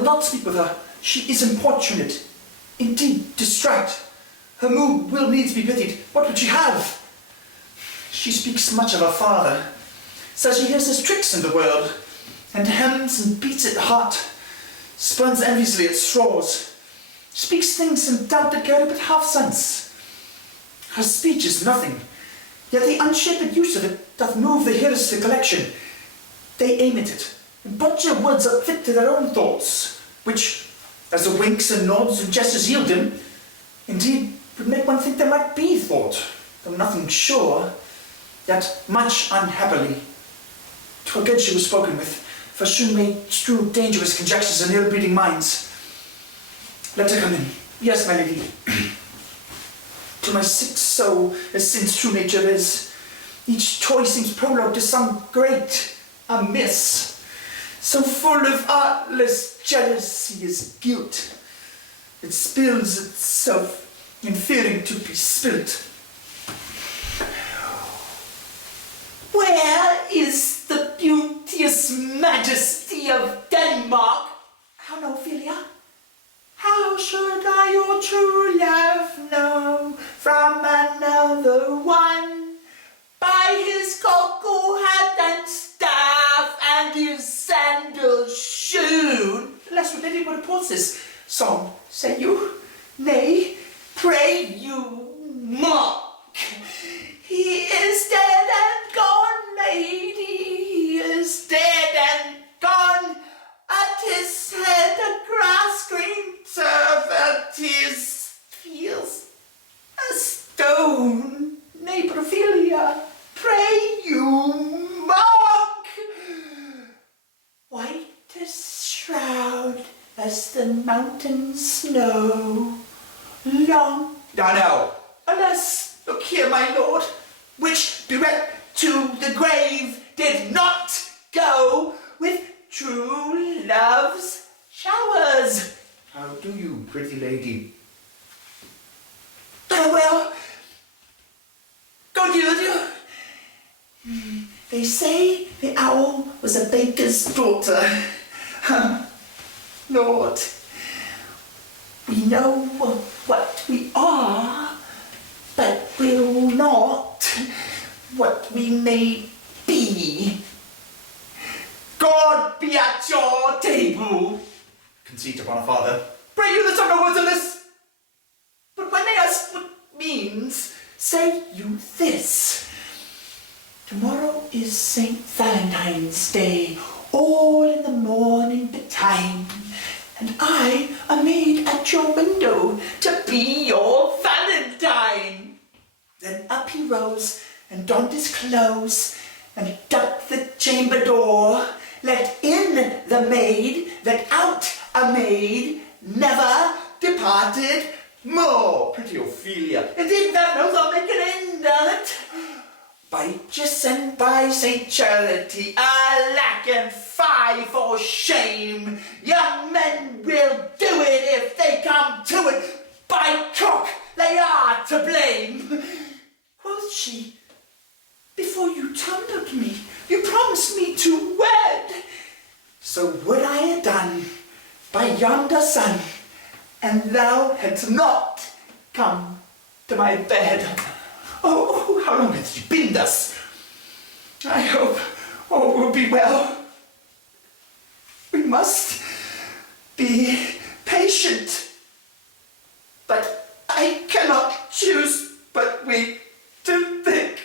could not speak with her. She is importunate, indeed distraught. Her mood will needs be pitied. What would she have? She speaks much of her father, says she hears his tricks in the world, and hems and beats it hot, spurns enviously at straws, speaks things in doubt that carry but half sense. Her speech is nothing, yet the unshaped use of it doth move the hearers to collection. They aim at it, and butcher words are fit to their own thoughts, which, as the winks and nods and gestures yield them, indeed would make one think there might be thought, though nothing sure, yet much unhappily. 'Twere good she was spoken with, for she may strew dangerous conjectures in ill-breeding minds. Let her come in. Yes, my lady. To my sick soul, as sin's true nature is, each toy seems prologue to some great amiss. So full of artless jealousy is guilt. It spills itself in fearing to be spilt. Where is the beauteous majesty of Denmark? How now, Ophelia? How should I your true love know from another one? By his cockle hat and staff and his sandals shoon. Lest what lady would oppose this song, say you? Nay, pray you mock. He is dead and gone, lady. He is dead and gone. At his head a grass-green turf, at his heels a stone. Nay, Ophelia, pray you mock. White as shroud as the mountain snow, long. Now, alas, look here, my lord, which direct to the grave did not go with true love's showers. How do you, pretty lady? Well, go do. They say the owl was a baker's daughter. Lord, we know what we are, but will not what we may be. God be at your table. Conceit upon a father. Pray you there's no words in this. But when they ask what means, say you this. Tomorrow is St. Valentine's Day, all in the morning betime, and I am made at your window to be your Valentine. Then up he rose and donned his clothes and ducked the chamber door, let in the maid that out a maid never departed more. Pretty Ophelia, indeed that knows I'll make an end of it. By just and by Saint Charity, alack and fie for shame. Young men will do it if they come to it. By cock, they are to blame. Quoth she, before you turned to me, you promised me to wed. So would I have done by yonder sun, and thou hadst not come to my bed. Oh, how long hath she been thus? I hope all will be well. We must be patient, but I cannot choose but weep to think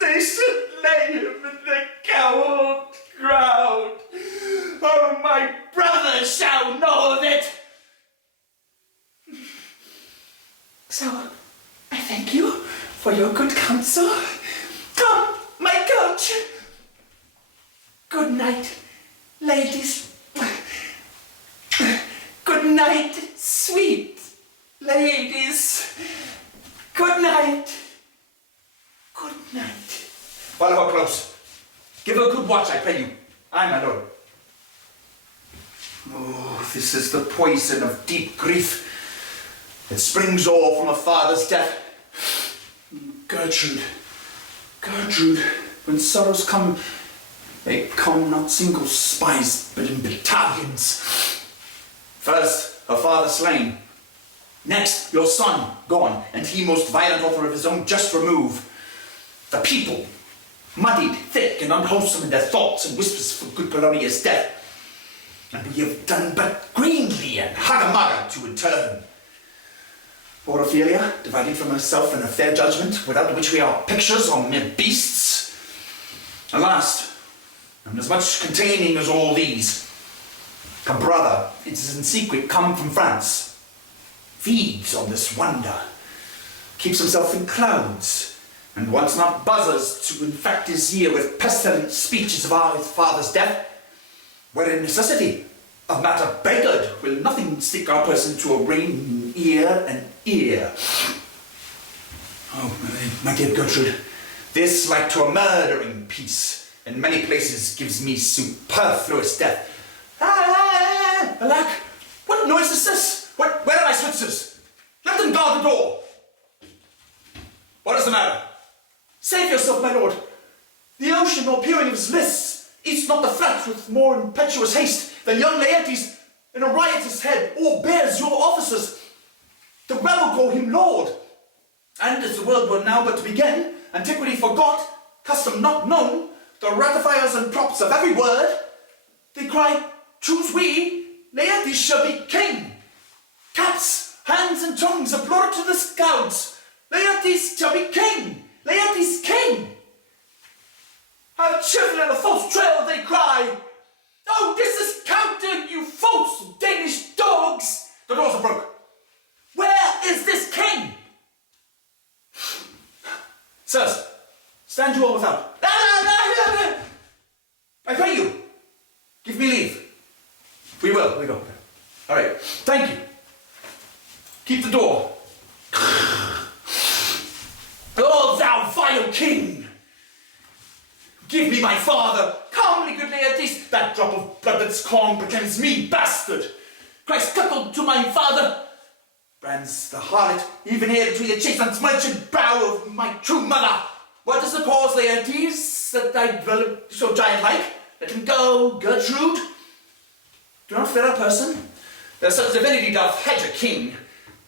they should lay him in the cowled ground. Oh, my brother shall know of it. So, I thank you for your good counsel. Come, my coach. Good night, ladies. Good night, sweet ladies. Good night. Good night. Follow her close. Give her a good watch, I pray you. Aye, my lord. Oh, this is the poison of deep grief. It springs all from a father's death. Gertrude, Gertrude, when sorrows come, they come not single spies, but in battalions. First, her father slain. Next, your son gone, and he most violent author of his own just remove. The people, muddied, thick, and unwholesome in their thoughts and whispers for good Polonia's death. And we have done but greenly and hugger-mugger to return. Poor Ophelia, divided from herself in a fair judgment, without which we are pictures or mere beasts. And last, and as much containing as all these, a brother, it is in secret come from France, feeds on this wonder, keeps himself in clouds, and wants not buzzers to infect his ear with pestilent speeches of our father's death, wherein necessity, a matter beggared, will nothing stick our person to a rein ear and ear. Oh, my dear Gertrude, this like to a murdering piece, in many places gives me superfluous death. Alack, what noise is this? Where are my Switzers? Let them guard the door. What is the matter? Save yourself, my lord. The ocean, or peering of his lists, eats not the flat with more impetuous haste than young Laertes in a riotous head, or bears your officers. The rebel call him lord. And as the world were now but to begin, antiquity forgot, custom not known, the ratifiers and props of every word, they cry, choose we, Laertes shall be king. Caps, hands and tongues applaud to the scouts. Laertes shall be king. Laertes king. How cheerfully on a false trail they cry. Oh, this is counted, you false Danish dogs. The doors are broke. Where is this king? Sirs, stand you all without. I pray you, give me leave. We go. All right, thank you. Keep the door. Oh, thou vile king! Give me my father, calmly, good Laertes, that drop of blood that's calm pretends me bastard. Christ coupled to my father, brands the harlot, even here between the chaste unsmirched brow of my true mother. What is the cause, Laertes, that I develop so giant-like? Let him go, Gertrude. Do not fear a person. There's such divinity doth hedge a king,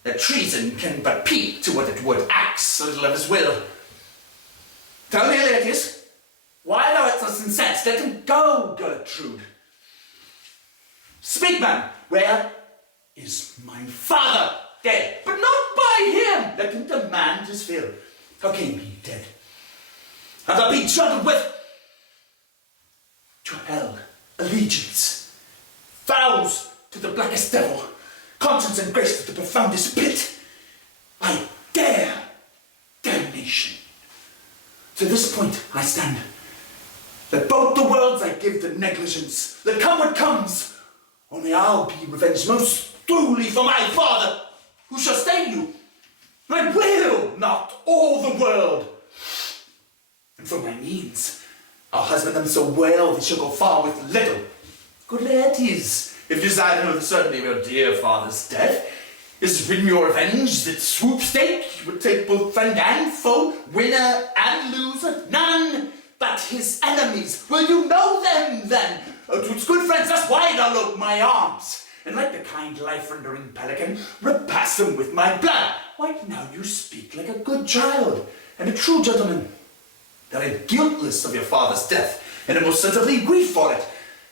that treason can but peep to what it would axe a little of his will. Tell me, Laertes, why thou art thus incensed? Let him go, Gertrude. Speak, man, where is my father? Dead, but not by him. Let him demand his fill. How came he dead? And thou be judged with to hell, allegiance, vows to the blackest devil, conscience and grace to the profoundest pit. I dare damnation. To this point I stand. Let both the worlds I give to negligence. Let come what comes. Only I'll be revenged most truly for my father, who shall stay you. I will not all the world. And for my means, I'll husband them so well they shall go far with little. Good Laertes, if you desire to know the certainty of your dear father's death, is written your revenge that swoopstake would take both friend and foe, winner and loser, none but his enemies. Will you know them then? Oh, to its good friends, thus wide I'll ope my arms, and like the kind life-rendering pelican, repass them with my blood. Why, now you speak like a good child, and a true gentleman. That I guiltless of your father's death, and most certainly grieve for it.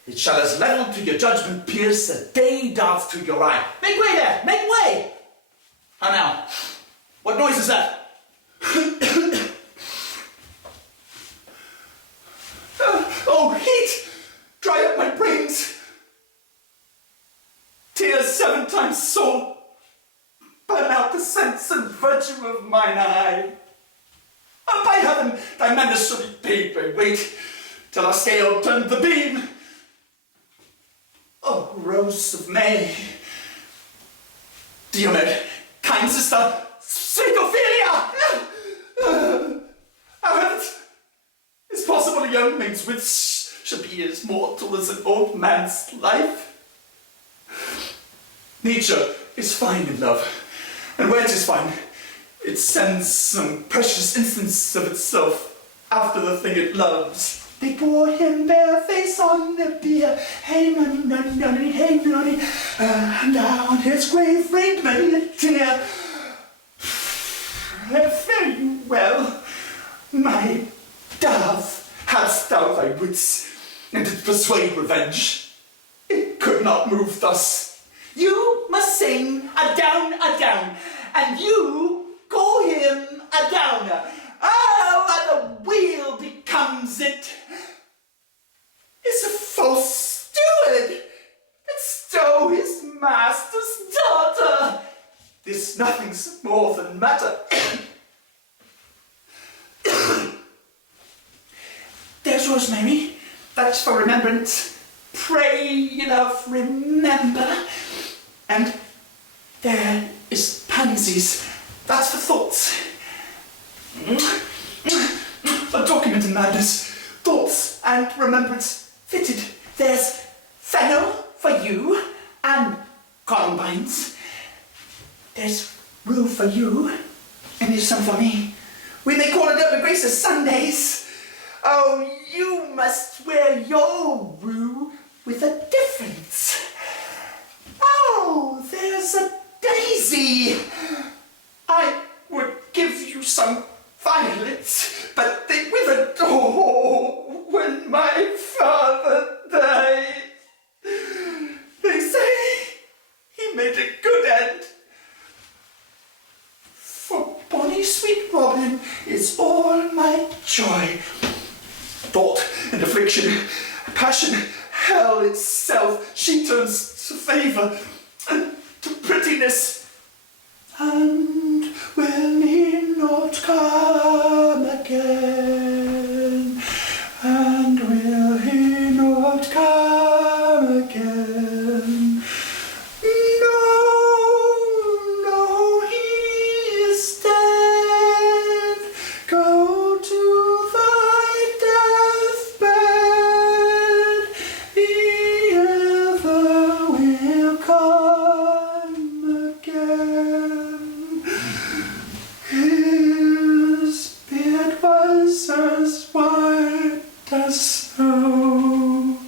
It shall as level to your judgment pierce a day doth to your eye. Make way there! Make way! How now? What noise is that? Oh, heat! Dry up my brains. Tears 7 times sore. Burn out the sense and virtue of mine eye. Oh, by heaven, thy madness shall be paid by weight, till our scale turn the beam. Oh, Rose of May, Diomed, kind sister, sweet Ophelia! How is possible a young maid's wits should be as mortal as an old man's life? Nature is fine in love, and where 'tis fine, it sends some precious instance of itself after the thing it loves. They bore him bareface on the bier. Hey, nonny, nonny, nonny, hey, nonny. And down his grave rained many a tear. Fare you well, my dove. Hadst thou thy wits, and did persuade revenge, it could not move thus. You must sing a down, and you call him a downer. Oh, and the wheel becomes it. Is a false steward, and stow his master's daughter. This nothing's more than matter. There's rosemary, that's for remembrance. Pray, love, remember. And there is pansies, that's for thoughts. A document in madness, thoughts and remembrance fitted. There's fennel for you and columbines. There's rue for you, and there's some for me. We may call it Urban Grace's Sundays. Oh, you must wear your rue with a difference. Oh, there's a daisy. I would give you some violets, but they withered when my father died. They say he made a good end. For bonny sweet Robin is all my joy. Thought and affliction, passion, hell itself, she turns to favour and to prettiness. And will he not come again? And will he not come again? No, he is dead. Go to thy deathbed. He ever will come again. His beard was as white as snow.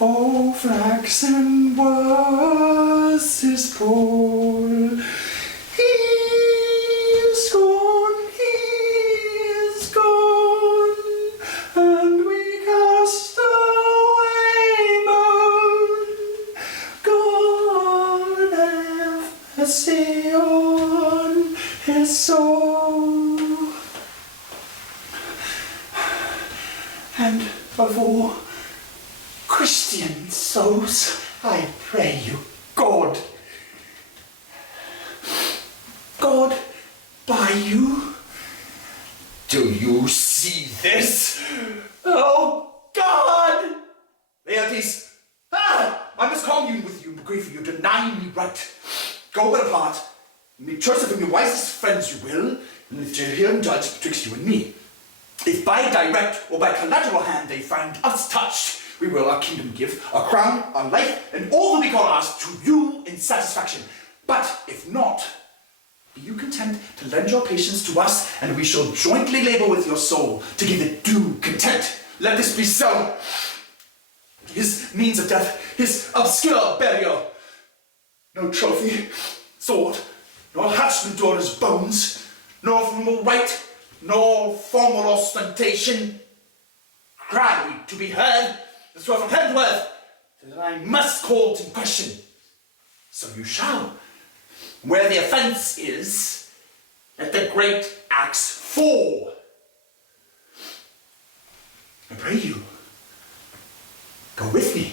Oh, flaxen was his poll. He is gone, and we cast away moan. God have mercy on his soul. And of all Christian souls, I pray you, God by you. Do you see this? Oh, God! Laertes, I must commune with you in grief, for you deny me right. Go but apart, and make choice of whom your wisest friends you will, and let your hear and judge betwixt you and me. If by direct or by collateral hand they find us touched, we will our kingdom give, our crown, our life, and all that we call ours to you in satisfaction. But if not, be you content to lend your patience to us, and we shall jointly labour with your soul to give it due content. Let this be so. His means of death, his obscure burial. No trophy, sword, nor hatchment daughter's bones, nor formal right, nor formal ostentation. Cry we to be heard, the swear from heaven to earth, that I must call to question. So you shall. Where the offence is, let the great axe fall. I pray you, go with me.